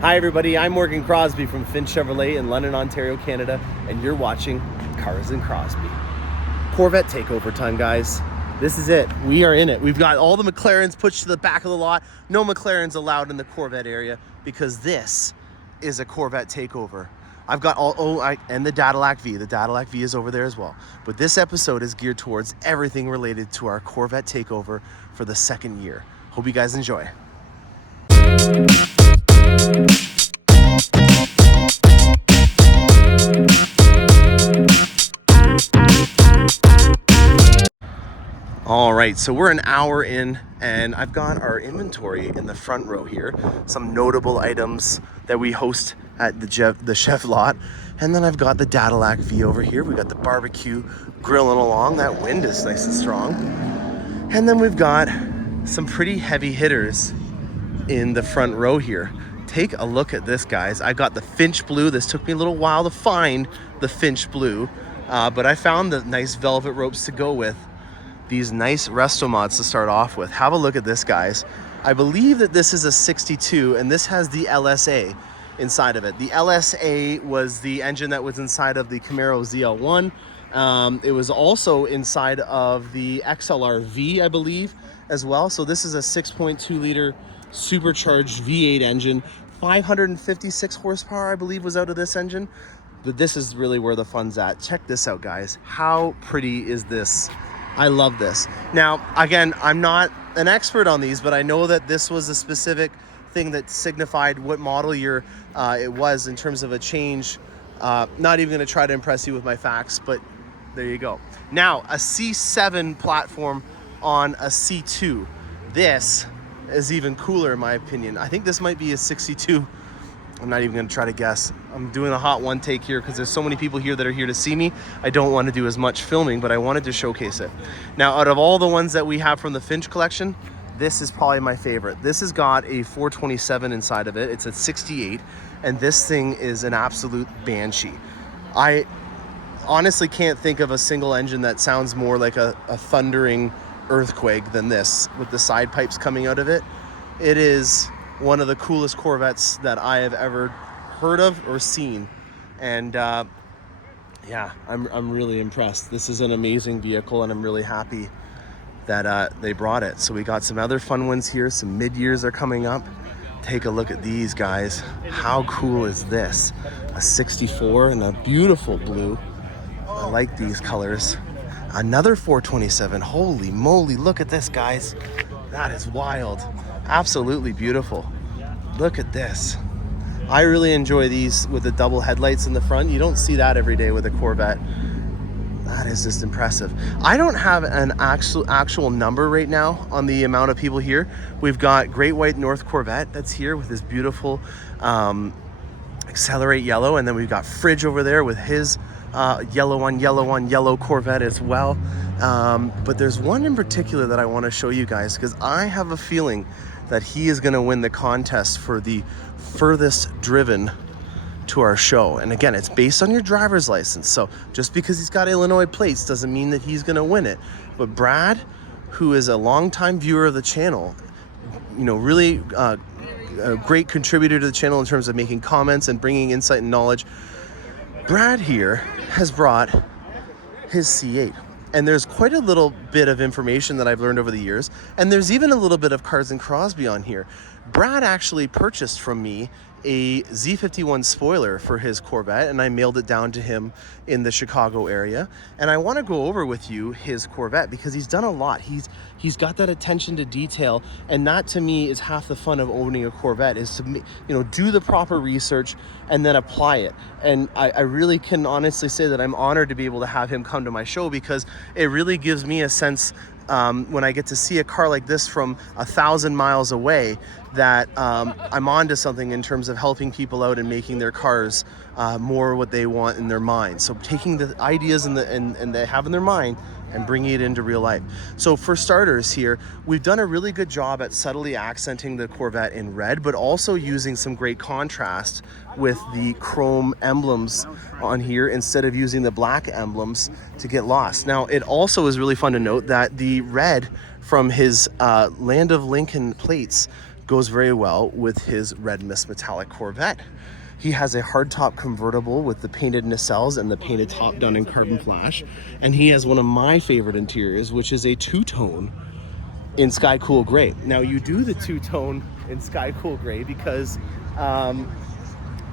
Hi everybody, I'm Morgan Crosbie from Finch Chevrolet in London, Ontario, Canada, and you're watching Cars and Crosbie. Corvette takeover time, guys. This is it. We are in it. We've got all the McLarens pushed to the back of the lot. No McLarens allowed in the Corvette area because this is a Corvette takeover. I've got and the Cadillac V. The Cadillac V is over there as well. But this episode is geared towards everything related to our Corvette takeover for the second year. Hope you guys enjoy. All right, so we're an hour in and I've got our inventory in the front row here. Some notable items that we host at the Chev lot. And then I've got the Cadillac V over here. We got the barbecue grilling along. That wind is nice and strong. And then we've got some pretty heavy hitters in the front row here. Take a look at this, guys. I got the Finch Blue. This took me a little while to find the Finch Blue, but I found the nice velvet ropes to go with these nice resto mods to start off with. Have a look at this, guys. I believe that this is a 62 and this has the LSA inside of it. The LSA was the engine that was inside of the Camaro ZL1. It was also inside of the XLR-V, I believe, as well. So this is a 6.2 liter supercharged V8 engine. 556 horsepower, I believe, was out of this engine. But this is really where the fun's at. Check this out, guys. How pretty is this? I love this. Now, again, I'm not an expert on these, but I know that this was a specific thing that signified what model year it was in terms of a change. Not even going to try to impress you with my facts, but there you go. Now, a C7 platform on a C2. This is even cooler in my opinion. I think this might be a 62. I'm not even going to try to guess. I'm doing a hot one take here because there's so many people here that are here to see me. I don't want to do as much filming, but I wanted to showcase it. Now, out of all the ones that we have from the Finch collection, this is probably my favorite. This has got a 427 inside of it. It's a 68, and this thing is an absolute banshee. I honestly can't think of a single engine that sounds more like a thundering earthquake than this, with the side pipes coming out of it. It is one of the coolest Corvettes that I have ever heard of or seen. And yeah, I'm really impressed. This is an amazing vehicle and I'm really happy that they brought it. So we got some other fun ones here. Some mid-years are coming up. Take a look at these, guys. How cool is this? A 64 and a beautiful blue. I like these colors. Another 427. Holy moly, look at this, guys. That is wild. Absolutely beautiful. Look at this. I really enjoy these with the double headlights in the front. You don't see that every day with a Corvette. That is just impressive. I don't have an actual number right now on the amount of people here. We've got Great White North Corvette that's here with this beautiful Accelerate yellow, and then we've got Fridge over there with his yellow Corvette as well. But there's one in particular that I want to show you guys because I have a feeling that he is going to win the contest for the furthest driven to our show. And again, it's based on your driver's license. So just because he's got Illinois plates doesn't mean that he's going to win it. But Brad, who is a longtime viewer of the channel, you know, really a great contributor to the channel in terms of making comments and bringing insight and knowledge. Brad here has brought his C8. And there's quite a little bit of information that I've learned over the years. And there's even a little bit of Cars and Crosbie on here. Brad actually purchased from me a Z51 spoiler for his Corvette, and I mailed it down to him in the Chicago area. And I want to go over with you his Corvette because he's done a lot. He's got that attention to detail, and that to me is half the fun of owning a Corvette, is to, you know, do the proper research and then apply it. And I really can honestly say that I'm honored to be able to have him come to my show because it really gives me a sense when I get to see a car like this from 1,000 miles away that I'm onto something in terms of helping people out and making their cars more what they want in their mind. So taking the ideas and they have in their mind and bringing it into real life. So for starters here, we've done a really good job at subtly accenting the Corvette in red, but also using some great contrast with the chrome emblems on here instead of using the black emblems to get lost. Now, it also is really fun to note that the red from his Land of Lincoln plates goes very well with his red mist metallic Corvette. He has a hardtop convertible with the painted nacelles and the painted top done in carbon flash. And he has one of my favorite interiors, which is a two-tone in Sky Cool Gray. Now, you do the two-tone in Sky Cool Gray because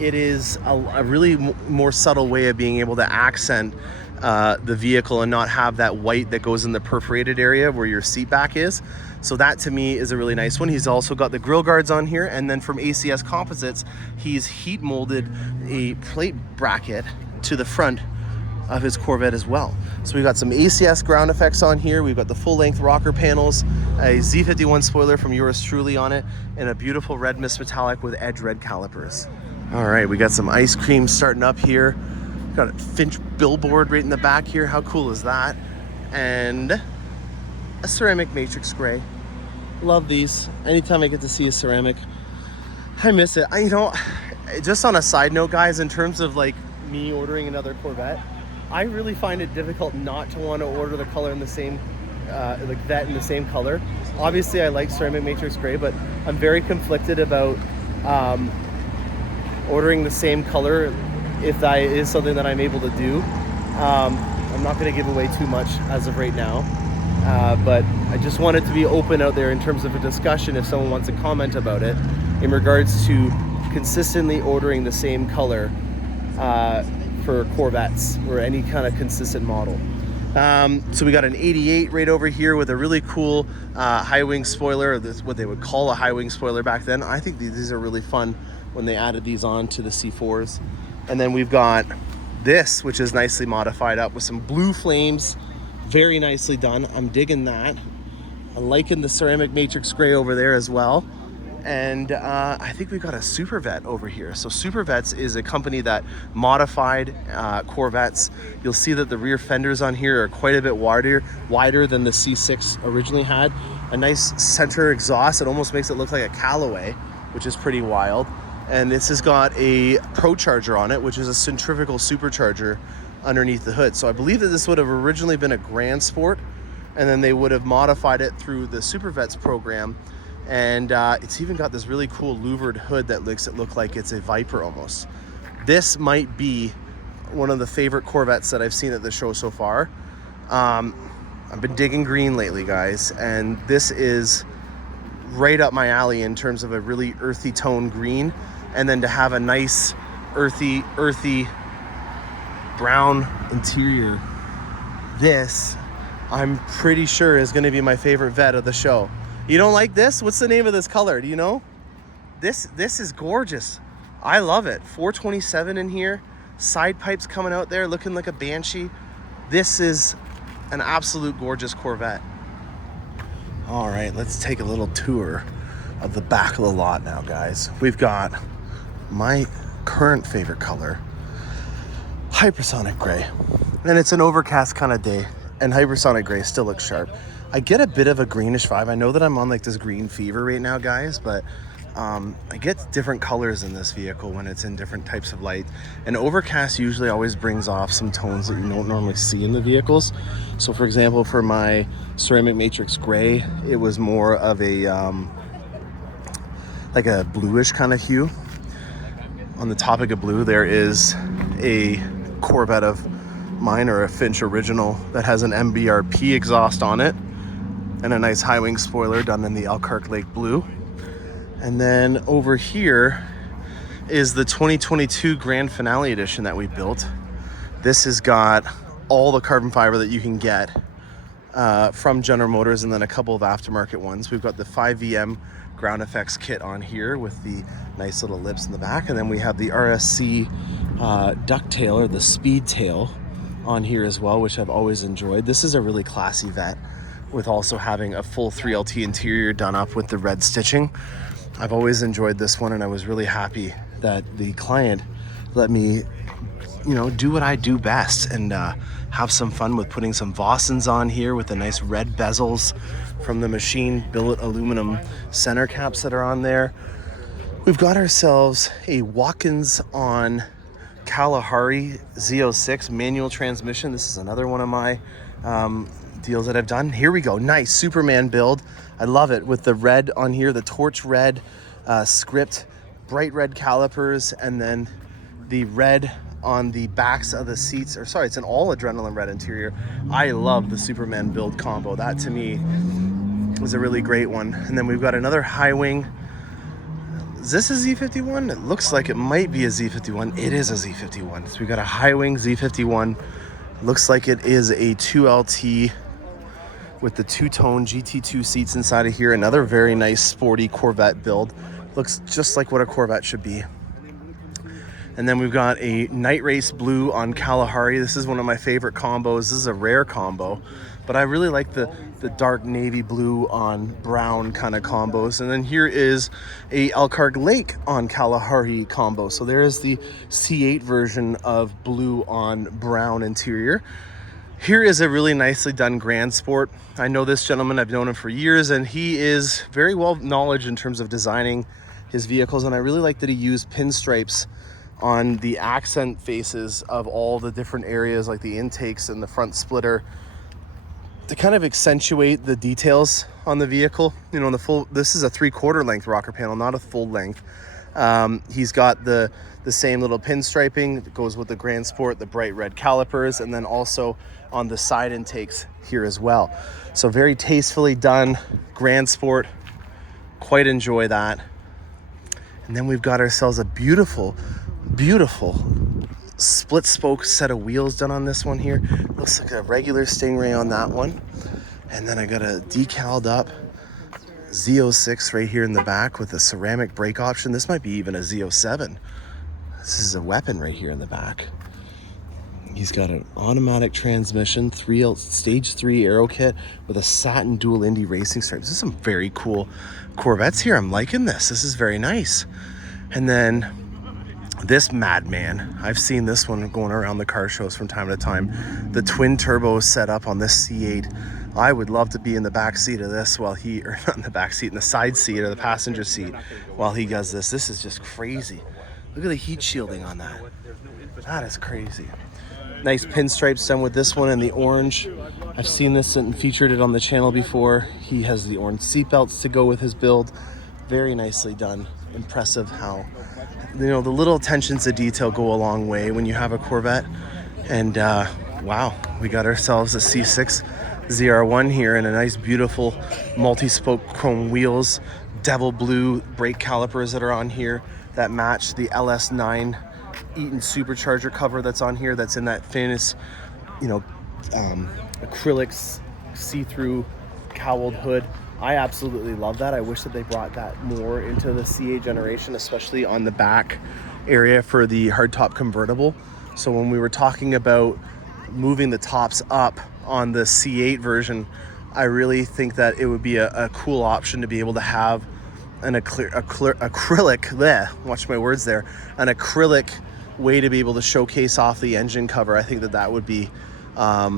it is a really more subtle way of being able to accent the vehicle and not have that white that goes in the perforated area where your seat back is. So that to me is a really nice one. He's also got the grill guards on here, and then from ACS Composites, he's heat molded a plate bracket to the front of his Corvette as well. So we've got some ACS ground effects on here. We've got the full length rocker panels, a Z51 spoiler from yours truly on it, and a beautiful red mist metallic with edge red calipers. All right, we got some ice cream starting up here. Got a Finch billboard right in the back here. How cool is that? And a ceramic matrix gray. Love these. Anytime I get to see a ceramic, I miss it. You know, just on a side note, guys, in terms of like me ordering another Corvette, I really find it difficult not to want to order the color in the same, like that in the same color. Obviously, I like ceramic matrix gray, but I'm very conflicted about ordering the same color if that is something that I'm able to do. I'm not going to give away too much as of right now, but I just wanted to be open out there in terms of a discussion if someone wants to comment about it in regards to consistently ordering the same color for Corvettes or any kind of consistent model. So we got an 88 right over here with a really cool high wing spoiler. This is what they would call a high wing spoiler back then. I think these are really fun when they added these on to the C4s. And then we've got this, which is nicely modified up with some blue flames. Very nicely done. I'm digging that. I'm liking the ceramic matrix gray over there as well. And I think we've got a Supervet over here. So Supervets is a company that modified Corvettes. You'll see that the rear fenders on here are quite a bit wider than the C6 originally had. A nice center exhaust. It almost makes it look like a Callaway, which is pretty wild. And this has got a Pro Charger on it, which is a centrifugal supercharger underneath the hood. So I believe that this would have originally been a Grand Sport, and then they would have modified it through the Supervets program. And it's even got this really cool louvered hood that makes it look like it's a Viper almost. This might be one of the favorite Corvettes that I've seen at the show so far. I've been digging green lately, guys, and this is right up my alley in terms of a really earthy tone green, and then to have a nice earthy brown interior. This, I'm pretty sure, is going to be my favorite vet of the show. You don't like this? What's the name of this color? Do you know? This is gorgeous. I love it. 427 in here. Side pipes coming out there looking like a Banshee. This is an absolute gorgeous Corvette. All right, let's take a little tour of the back of the lot now, guys. We've got my current favorite color, hypersonic gray. And it's an overcast kind of day, and hypersonic gray still looks sharp. I get a bit of a greenish vibe. I know that I'm on like this green fever right now, guys, but I get different colors in this vehicle when it's in different types of light. And overcast usually always brings off some tones that you don't normally see in the vehicles. So for example, for my ceramic matrix gray, it was more of a like a bluish kind of hue. On the topic of blue, there is a Corvette of mine, or a Finch original, that has an MBRP exhaust on it and a nice high wing spoiler done in the Elkhart Lake blue. And then over here is the 2022 Grand Finale Edition that we built. This has got all the carbon fiber that you can get from General Motors, and then a couple of aftermarket ones. We've got the 5VM ground effects kit on here with the nice little lips in the back, and then we have the RSC ducktail, or the speed tail, on here as well, which I've always enjoyed. This is a really classy vet, with also having a full 3LT interior done up with the red stitching. I've always enjoyed this one, and I was really happy that the client let me, you know, do what I do best and have some fun with putting some Vossens on here with the nice red bezels from the machine billet aluminum center caps that are on there. We've got ourselves a Watkins on Kalahari Z06 manual transmission. This is another one of my deals that I've done. Here we go. Nice Superman build. I love it with the red on here, the torch red script, bright red calipers, and then the red on the backs of the seats. Or sorry, it's an all adrenaline red interior. I love the Superman build combo. That to me was a really great one. And then we've got another high wing. Is this a Z51? It looks like it might be a Z51. It is a Z51. So we got a high wing Z51. Looks like it is a 2LT with the two-tone GT2 seats inside of here. Another very nice sporty Corvette build. Looks just like what a Corvette should be. And then we've got a night race blue on Kalahari. This is one of my favorite combos. This is a rare combo, but I really like the dark navy blue on brown kind of combos. And then here is a Elkhart Lake on Kalahari combo. So there is the C8 version of blue on brown interior. Here is a really nicely done Grand Sport. I know this gentleman, I've known him for years, and he is very well knowledgeable in terms of designing his vehicles. And I really like that he used pinstripes on the accent faces of all the different areas, like the intakes and the front splitter, to kind of accentuate the details on the vehicle. You know, this is a 3/4 length rocker panel, not a full length. He's got the same little pinstriping that goes with the Grand Sport, the bright red calipers, and then also on the side intakes here as well. So very tastefully done Grand Sport. Quite enjoy that. And then we've got ourselves a beautiful split spoke set of wheels done on this one here. Looks like a regular Stingray on that one. And then I got a decaled up Z06 right here in the back with a ceramic brake option. This might be even a Z07. This is a weapon right here in the back. He's got an automatic transmission, stage 3 aero kit with a satin dual Indy racing stripes. This is some very cool Corvettes here. I'm liking this. This is very nice. And then this madman, I've seen this one going around the car shows from time to time. The twin turbo setup on this C8. I would love to be in the back seat of this while or not in the back seat, in the side seat or the passenger seat while he does this. This is just crazy. Look at the heat shielding on that. That is crazy. Nice pinstripes done with this one in the orange. I've seen this and featured it on the channel before. He has the orange seat belts to go with his build. Very nicely done. Impressive how, you know, the little attentions to detail go a long way when you have a Corvette. And wow, we got ourselves a C6 ZR1 here and a nice beautiful multi-spoke chrome wheels, devil blue brake calipers that are on here that match the LS9 Eaton supercharger cover that's on here, that's in that famous, you know, acrylic see-through cowled hood. I absolutely love that. I wish that they brought that more into the C8 generation, especially on the back area for the hardtop convertible. So when we were talking about moving the tops up on the C8 version, I really think that it would be a cool option to be able to have an acrylic, watch my words there, an acrylic way to be able to showcase off the engine cover. I think that would be a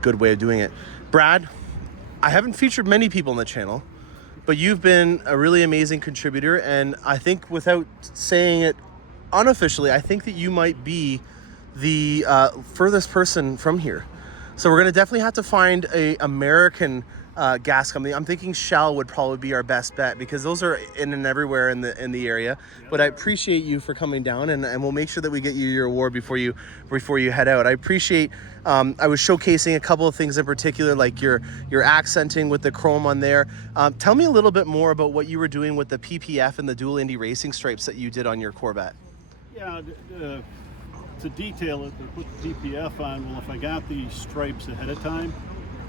good way of doing it. Brad, I haven't featured many people on the channel, but you've been a really amazing contributor, and I think without saying it unofficially, I think that you might be the furthest person from here. So we're gonna definitely have to find a American gas company. I'm thinking Shell would probably be our best bet because those are in and everywhere in the area. But I appreciate you for coming down, and we'll make sure that we get you your award before you head out. I appreciate. I was showcasing a couple of things in particular, like your accenting with the chrome on there. Tell me a little bit more about what you were doing with the PPF and the dual Indy racing stripes that you did on your Corvette. Yeah. To detail it, they put the PPF on. Well, if I got these stripes ahead of time,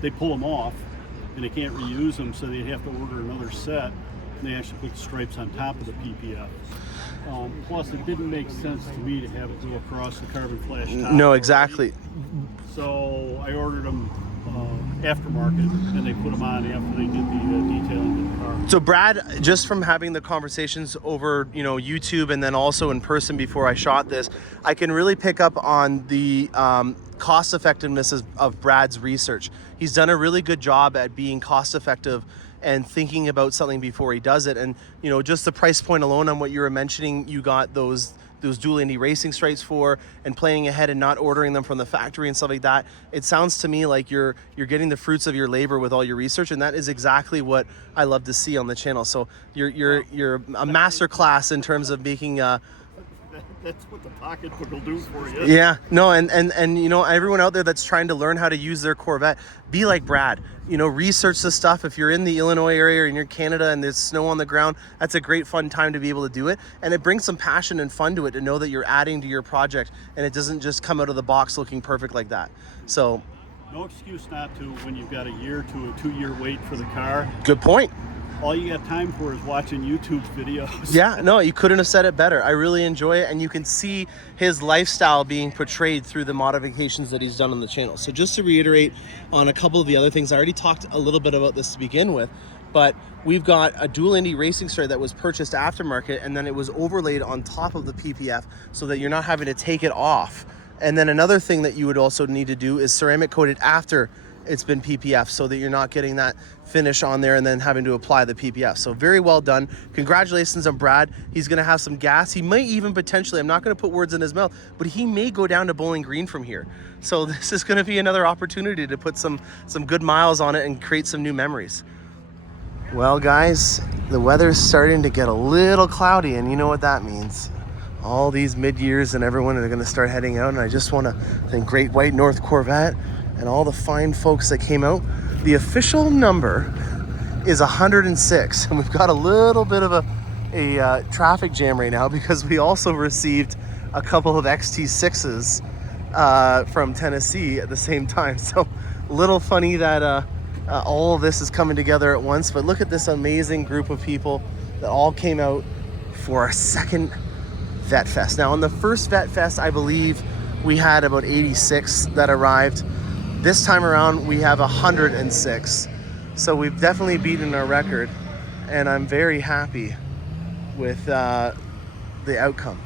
they pull them off and they can't reuse them, so they'd have to order another set, and they actually put the stripes on top of the PPF. Plus, it didn't make sense to me to have it go across the carbon flash top. No, exactly. So I ordered them aftermarket, and they put them on after they did the detailing of the car. So Brad, just from having the conversations over, you know, YouTube and then also in person before I shot this, I can really pick up on the cost effectiveness of Brad's research. He's done a really good job at being cost effective and thinking about something before he does it. And, you know, just the price point alone on what you were mentioning, you got those those dual Indy racing stripes for, and planning ahead and not ordering them from the factory and stuff like that. It sounds to me like you're getting the fruits of your labor with all your research, and that is exactly what I love to see on the channel. So you're a master class in terms of making That's what the pocketbook will do for you. yeah, no, and you know, everyone out there that's trying to learn how to use their Corvette, be like Brad. You know, research the stuff. If you're in the Illinois area or in Canada and there's snow on the ground, that's a great fun time to be able to do it. And it brings some passion and fun to it to know that you're adding to your project and it doesn't just come out of the box looking perfect like that. So no excuse not to when you've got a year to a 2-year wait for the car. good point. All you got time for is watching YouTube videos. Yeah, no, you couldn't have said it better. I really enjoy it, and you can see his lifestyle being portrayed through the modifications that he's done on the channel. So just to reiterate on a couple of the other things, I already talked a little bit about this to begin with, but we've got a dual Indy racing stripe that was purchased aftermarket, and then it was overlaid on top of the PPF so that you're not having to take it off. And then another thing that you would also need to do is ceramic coat it after it's been PPF so that you're not getting that finish on there and then having to apply the PPF. So very well done. Congratulations on Brad. He's going to have some gas. He might even potentially, I'm not going to put words in his mouth, but he may go down to Bowling Green from here. So this is going to be another opportunity to put some good miles on it and create some new memories. Well, guys, the weather's starting to get a little cloudy, and you know what that means. All these mid-years and everyone are going to start heading out, and I just want to thank Great White North Corvette and all the fine folks that came out. The official number is 106, and we've got a little bit of a traffic jam right now because we also received a couple of XT6s from Tennessee at the same time. So a little funny that all of this is coming together at once, but look at this amazing group of people that all came out for our second Vet Fest. Now, on the first Vet Fest, I believe we had about 86 that arrived. This time around, we have 106. So we've definitely beaten our record, and I'm very happy with the outcome.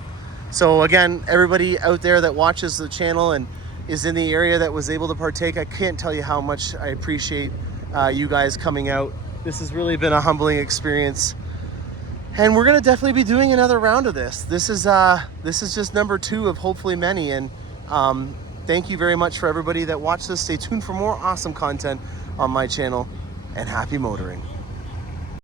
So again, everybody out there that watches the channel and is in the area that was able to partake, I can't tell you how much I appreciate you guys coming out. This has really been a humbling experience. And we're gonna definitely be doing another round of this. This is just number 2 of hopefully many. And thank you very much for everybody that watched this. Stay tuned for more awesome content on my channel, and happy motoring.